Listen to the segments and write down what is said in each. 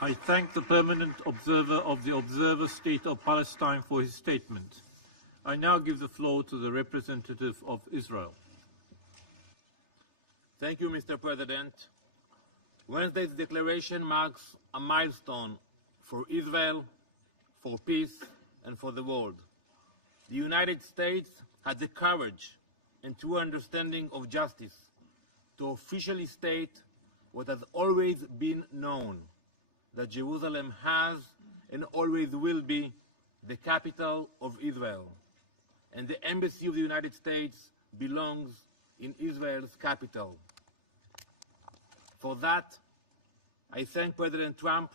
I thank the permanent observer of the Observer State of Palestine for his statement. I now give the floor to the representative of Israel. Thank you, Mr. President. Wednesday's declaration marks a milestone for Israel, for peace, and for the world. The United States had the courage and true understanding of justice to officially state what has always been known, that Jerusalem has and always will be the capital of Israel, and the embassy of the United States belongs in Israel's capital. For that, I thank President Trump,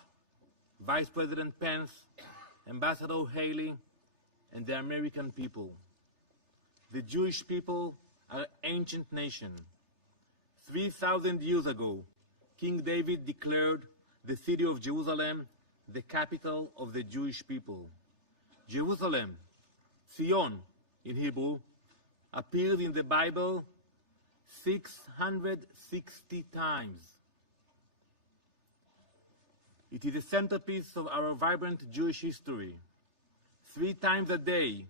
Vice President Pence, Ambassador Haley, and the American people. The Jewish people are an ancient nation. 3,000 years ago, King David declared the city of Jerusalem the capital of the Jewish people. Jerusalem, Zion in Hebrew, appears in the Bible 660 times. It is a centerpiece of our vibrant Jewish history. 3 times a day,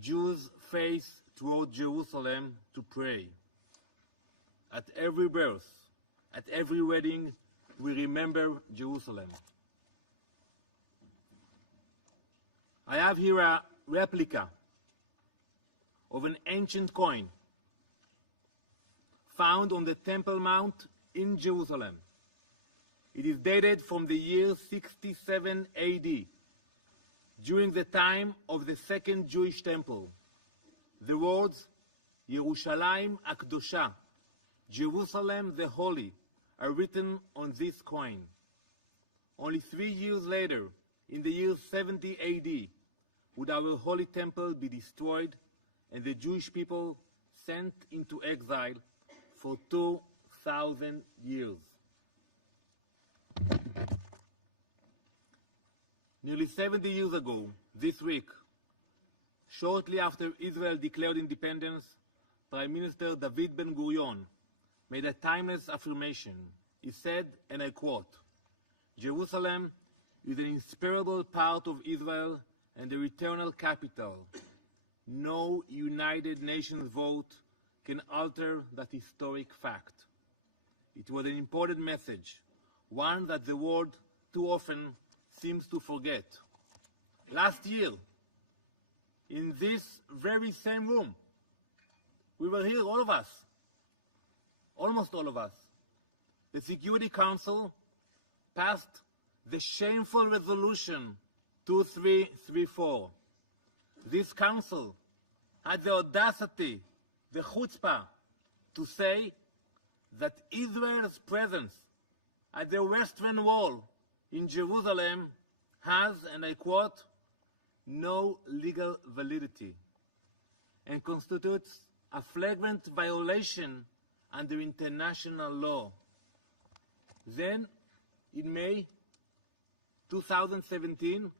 Jews face toward Jerusalem to pray. At every birth, at every wedding, we remember Jerusalem. I have here a replica of an ancient coin found on the Temple Mount in Jerusalem. It is dated from the year 67 AD, during the time of the Second Jewish Temple. The words Yerushalayim Akdosha, Jerusalem the Holy, are written on this coin. Only 3 years later, in the year 70 AD, would our Holy Temple be destroyed and the Jewish people sent into exile for 2,000 years. Nearly 70 years ago, this week, shortly after Israel declared independence, Prime Minister David Ben-Gurion made a timeless affirmation. He said, and I quote, "Jerusalem is an inseparable part of Israel and their eternal capital. No United Nations vote can alter that historic fact." It was an important message, one that the world too often seems to forget. Last year, in this very same room, we were here, all of us, almost all of us. The Security Council passed the shameful resolution 2334. This council had the audacity, the chutzpah, to say that Israel's presence at the Western Wall in Jerusalem has, and I quote, "no legal validity," and constitutes a flagrant violation under international law. Then, in May 2017,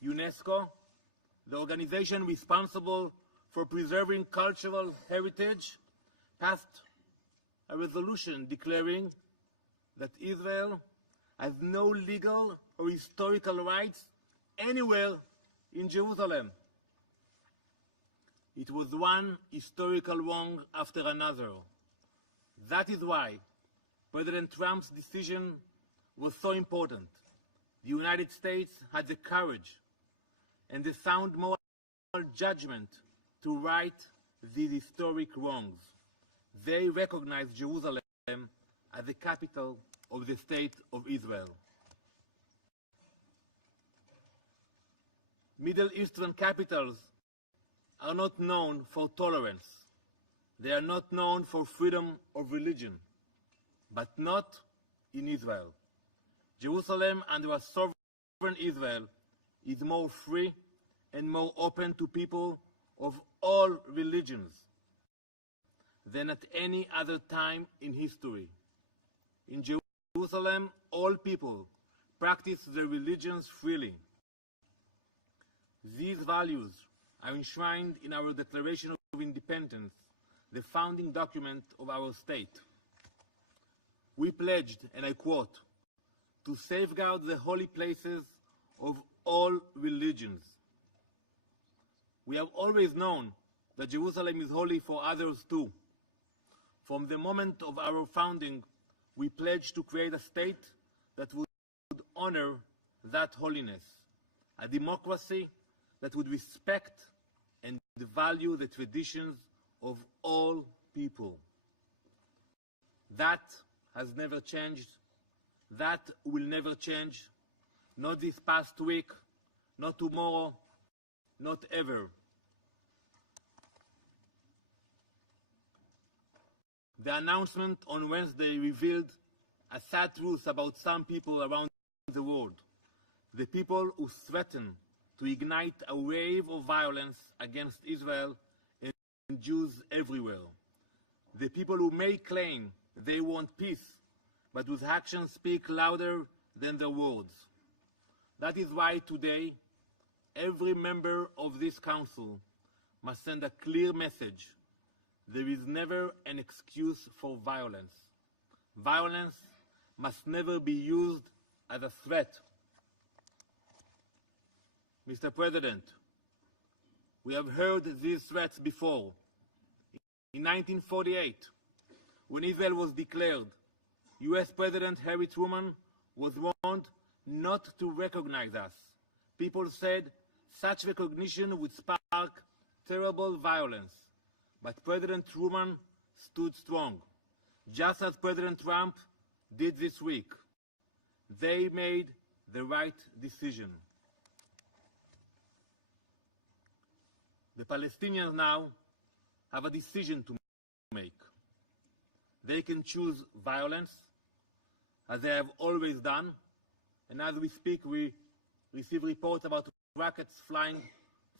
UNESCO, the organization responsible for preserving cultural heritage, passed a resolution declaring that Israel has no legal or historical rights anywhere in Jerusalem. It was one historical wrong after another. That is why President Trump's decision was so important. The United States had the courage and the sound moral judgment to right these historic wrongs. They recognized Jerusalem as the capital of the State of Israel. Middle Eastern capitals are not known for tolerance. They are not known for freedom of religion, but not in Israel. Jerusalem, under a sovereign Israel, is more free and more open to people of all religions than at any other time in history. In Jerusalem, all people practice their religions freely. These values are enshrined in our Declaration of Independence, the founding document of our state. We pledged, and I quote, to safeguard the holy places of all religions. We have always known that Jerusalem is holy for others too. From the moment of our founding, we pledged to create a state that would honor that holiness, a democracy that would respect and value the traditions of all people. That has never changed. That will never change. Not this past week, not tomorrow, not ever. The announcement on Wednesday revealed a sad truth about some people around the world. The people who threaten to ignite a wave of violence against Israel and Jews everywhere. The people who may claim they want peace, but whose actions speak louder than their words. That is why today, every member of this council must send a clear message. There is never an excuse for violence. Violence must never be used as a threat. Mr. President, we have heard these threats before. In 1948, when Israel was declared, US President Harry Truman was warned not to recognize us. People said such recognition would spark terrible violence. But President Truman stood strong, just as President Trump did this week. They made the right decision. The Palestinians now have a decision to make. They can choose violence, as they have always done, and as we speak, we receive reports about rockets flying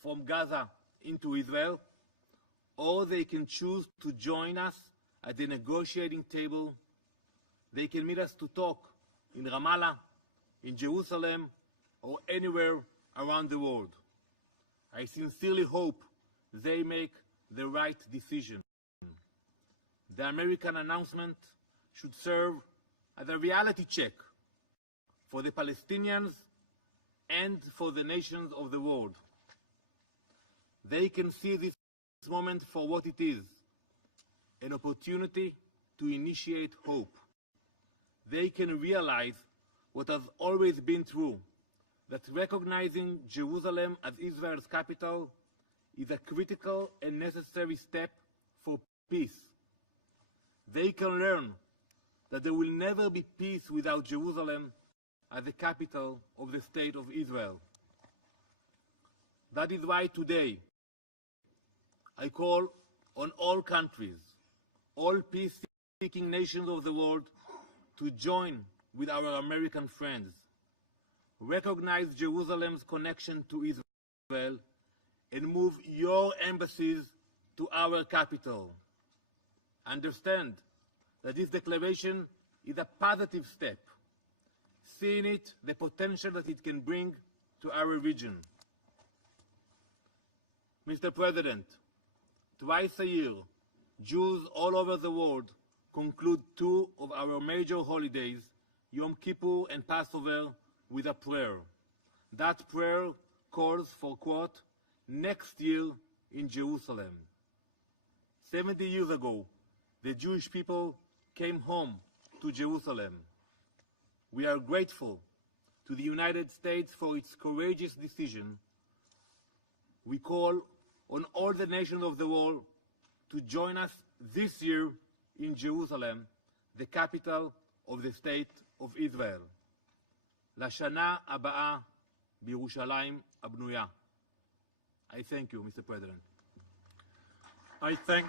from Gaza into Israel, or they can choose to join us at the negotiating table. They can meet us to talk in Ramallah, in Jerusalem, or anywhere around the world. I sincerely hope they make the right decision. The American announcement should serve as a reality check for the Palestinians and for the nations of the world. They can see this moment for what it is, an opportunity to initiate hope. They can realize what has always been true, that recognizing Jerusalem as Israel's capital is a critical and necessary step for peace. They can learn that there will never be peace without Jerusalem as the capital of the State of Israel. That is why today I call on all countries, all peace-seeking nations of the world to join with our American friends. Recognize Jerusalem's connection to Israel and move your embassies to our capital. Understand that this declaration is a positive step. See in it the potential that it can bring to our region. Mr. President, twice a year, Jews all over the world conclude two of our major holidays, Yom Kippur and Passover, with a prayer. That prayer calls for, quote, next year in Jerusalem. 70 years ago, the Jewish people came home to Jerusalem. We are grateful to the United States for its courageous decision. We call on all the nations of the world to join us this year in Jerusalem, the capital of the State of Israel. לשנה הבאה בירושלים הבנויה. I thank you, Mr. President. I thank